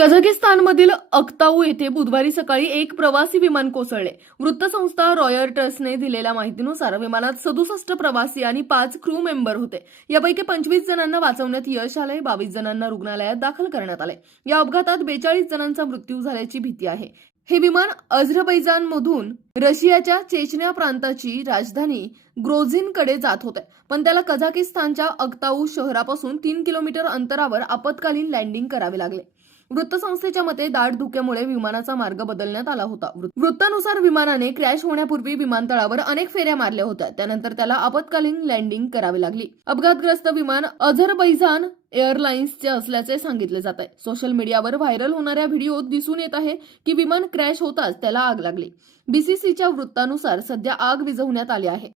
कझाकिस्तानमधील Aktau येथे बुधवारी सकाळी एक प्रवासी विमान कोसळले. वृत्तसंस्था रॉयर्टर्सने दिलेल्या माहितीनुसार विमानात सदुसष्ट प्रवासी आणि पाच क्रू मेंबर होते. यापैकी पंचवीस जणांना वाचवण्यात यश आले बावीस जणांना रुग्णालयात दाखल करण्यात आले या अपघातात बेचाळीस जणांचा मृत्यू झाल्याची भीती आहे. हे विमान अझरबैजानमधून रशियाच्या चेचन्या प्रांताची राजधानी ग्रोझिनकडे जात होते. पण त्याला कझाकिस्तानच्या अक्ताऊ शहरापासून तीन किलोमीटर अंतरावर आपत्कालीन लँडिंग करावे लागले. वृत्तसंस्थेच्या मते दाट धुक्यामुळे विमानाचा मार्ग बदलण्यात आला होता. वृत्तानुसार विमानाने क्रॅश होण्यापूर्वी विमानतळावर अनेक फेऱ्या मारल्या होत्या. त्यानंतर त्याला आपत्कालीन लँडिंग करावी लागली. अपघातग्रस्त विमान अझरबैजान एअरलाइन्सचे असल्याचे सांगितले जात आहे. सोशल मीडियावर व्हायरल होणाऱ्या व्हिडिओत दिसून येत आहे की विमान क्रॅश होताच त्याला आग लागली. बीसीसीच्या वृत्तानुसार सध्या आग विझवण्यात आली आहे.